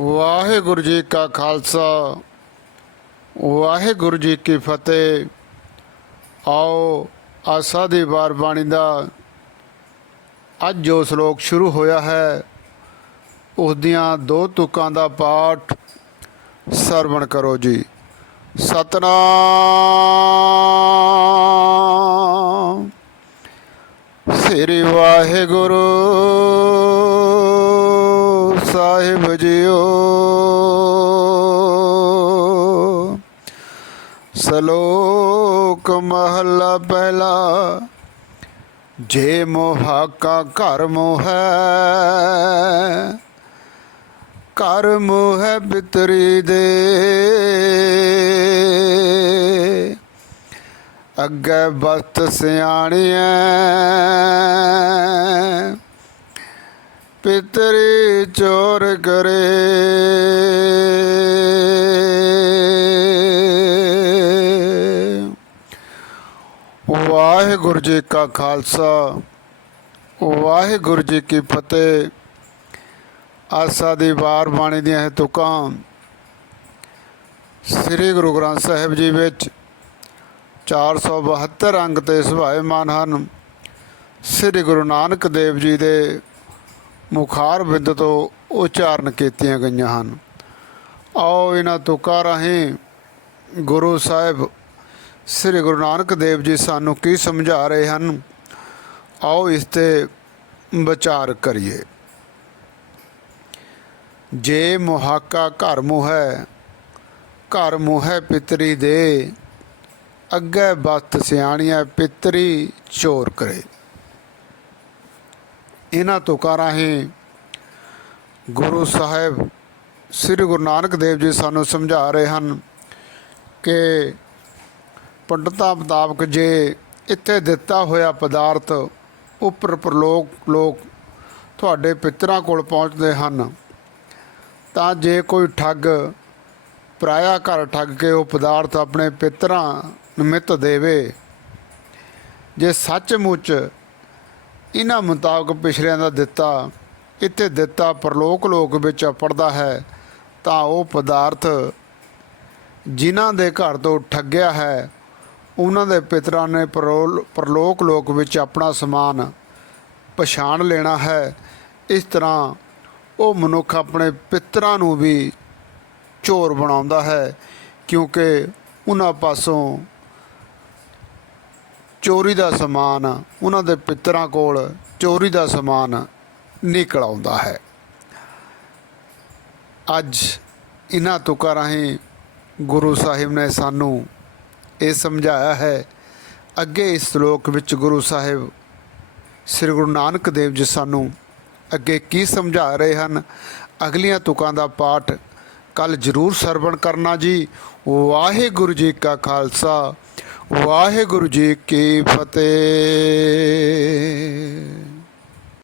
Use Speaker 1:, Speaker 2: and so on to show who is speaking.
Speaker 1: ਵਾਹਿਗੁਰੂ ਜੀ ਕਾ ਖਾਲਸਾ, ਵਾਹਿਗੁਰੂ ਜੀ ਕੀ ਫਤਿਹ। ਆਓ, ਆਸਾ ਦੀ ਵਾਰ ਬਾਣੀ ਦਾ ਅੱਜ ਜੋ ਸ਼ਲੋਕ ਸ਼ੁਰੂ ਹੋਇਆ ਹੈ ਉਸ ਦੀਆਂ ਦੋ ਤੁਕਾਂ ਦਾ ਪਾਠ ਸਰਵਣ ਕਰੋ ਜੀ। ਸਤਨਾਮ। ਸ੍ਰੀ ਵਾਹਿਗੁਰੂ। ਸਾਹਿਬ ਜੀਓ। ਸਲੋਕ ਮਹੱਲਾ ਪਹਿਲਾ, ਜੇ ਮੋਹਾ ਕਾ ਘਰ ਮੋਹ ਹੈ ਘਰ ਮੋਹ ਹੈ ਬਿਤਰੀ ਦੇ। ਅੱਗੇ ਬਸਤ ਸਿਆਣੀਐ ਪਿਤਰੀ ਚੋਰ ਕਰੇ। ਵਾਹਿਗੁਰੂ ਜੀ ਕਾ ਖਾਲਸਾ, ਵਾਹਿਗੁਰੂ ਜੀ ਕੀ ਫਤਿਹ। ਆਸਾ ਦੀ ਵਾਰ ਬਾਣੀ ਦੀਆਂ ਇਹ ਤੁਕਾਂ, ਸ੍ਰੀ ਗੁਰੂ ਗ੍ਰੰਥ ਸਾਹਿਬ ਜੀ ਵਿੱਚ 472 ਅੰਗ ਤੇ ਸੁਭਾਏਮਾਨ ਹਨ। ਸ੍ਰੀ ਗੁਰੂ ਨਾਨਕ ਦੇਵ ਜੀ ਦੇ ਮੁਖਾਰ ਬਿੰਦ ਤੋਂ ਉਚਾਰਨ ਕੀਤੀਆਂ ਗਈਆਂ ਹਨ। ਆਓ ਇਹਨਾਂ ਤੁਕਾਂ ਰਾਹੀਂ ਗੁਰੂ ਸਾਹਿਬ ਸ੍ਰੀ ਗੁਰੂ ਨਾਨਕ ਦੇਵ ਜੀ ਸਾਨੂੰ ਕੀ ਸਮਝਾ ਰਹੇ ਹਨ, ਆਓ ਇਸ ਤੇ ਵਿਚਾਰ ਕਰੀਏ। ਜੇ ਮੁਹਾਕਾ ਘਰ ਮੁਹ ਘਰ ਮੁਹ ਹੈ ਪਿਤਰੀ ਦੇ, ਅੱਗੇ ਬਸਤ ਸਿਆਣੀਆਂ ਪਿਤਰੀ ਚੋਰ ਕਰੇ। ਇਹਨਾਂ ਤੁਕਾਂ ਰਾਹੀਂ ਗੁਰੂ ਸਾਹਿਬ ਸ੍ਰੀ ਗੁਰੂ ਨਾਨਕ ਦੇਵ ਜੀ ਸਾਨੂੰ ਸਮਝਾ ਰਹੇ ਹਨ ਕਿ ਪੰਡਤਾਂ ਮੁਤਾਬਕ ਜੇ ਇੱਥੇ ਦਿੱਤਾ ਹੋਇਆ ਪਦਾਰਥ ਉੱਪਰ ਪ੍ਰਲੋਕ ਲੋਕ ਤੁਹਾਡੇ ਪਿਤਰਾਂ ਕੋਲ ਪਹੁੰਚਦੇ ਹਨ, ਤਾਂ ਜੇ ਕੋਈ ਠੱਗ ਪਰਾਇਆ ਘਰ ਠੱਗ ਕੇ ਉਹ ਪਦਾਰਥ ਆਪਣੇ ਪਿਤਰਾਂ ਨਿਮਿਤ ਦੇਵੇ, ਜੇ ਸੱਚਮੁੱਚ ਇਹਨਾਂ ਮੁਤਾਬਕ ਪਿਛਲਿਆਂ ਦਾ ਦਿੱਤਾ, ਇੱਥੇ ਦਿੱਤਾ ਪਰਲੋਕ ਲੋਕ ਵਿੱਚ ਪੜਦਾ ਹੈ, ਤਾਂ ਉਹ ਪਦਾਰਥ ਜਿਨ੍ਹਾਂ ਦੇ ਘਰ ਤੋਂ ਠੱਗਿਆ ਹੈ, ਉਹਨਾਂ ਦੇ ਪਿਤਰਾਂ ਨੇ ਪਰੋਲ- ਪ੍ਰਲੋਕ ਲੋਕ ਵਿੱਚ ਆਪਣਾ ਸਮਾਨ ਪਛਾਣ ਲੈਣਾ ਹੈ। ਇਸ ਤਰ੍ਹਾਂ ਉਹ ਮਨੁੱਖ ਆਪਣੇ ਪਿਤਰਾਂ ਨੂੰ ਵੀ ਚੋਰ ਬਣਾਉਂਦਾ ਹੈ, ਕਿਉਂਕਿ ਉਹਨਾਂ ਪਾਸੋਂ ਚੋਰੀ ਦਾ ਸਮਾਨ ਉਹਨਾਂ ਦੇ ਪਿੱਤਰਾਂ ਕੋਲ ਚੋਰੀ ਦਾ ਸਮਾਨ ਨਿਕਲ ਆਉਂਦਾ ਹੈ। ਅੱਜ ਇਹਨਾਂ ਤੁਕਾਂ ਰਾਹੀਂ ਗੁਰੂ ਸਾਹਿਬ ਨੇ ਸਾਨੂੰ ਇਹ ਸਮਝਾਇਆ ਹੈ, ਅੱਗੇ ਇਸ ਸ਼ਲੋਕ ਵਿੱਚ ਗੁਰੂ ਸਾਹਿਬ, ਸ੍ਰੀ ਗੁਰੂ ਨਾਨਕ ਦੇਵ ਜੀ ਸਾਨੂੰ ਅੱਗੇ ਕੀ ਸਮਝਾ ਰਹੇ ਹਨ? ਅਗਲੀਆਂ ਤੁਕਾਂ ਦਾ ਪਾਠ ਕੱਲ ਜ਼ਰੂਰ ਸਰਵਣ ਕਰਨਾ ਜੀ। ਵਾਹਿਗੁਰੂ ਜੀ ਕਾ ਖਾਲਸਾ। ਵਾਹਿਗੁਰੂ ਜੀ ਕੀ ਫਤਿਹ।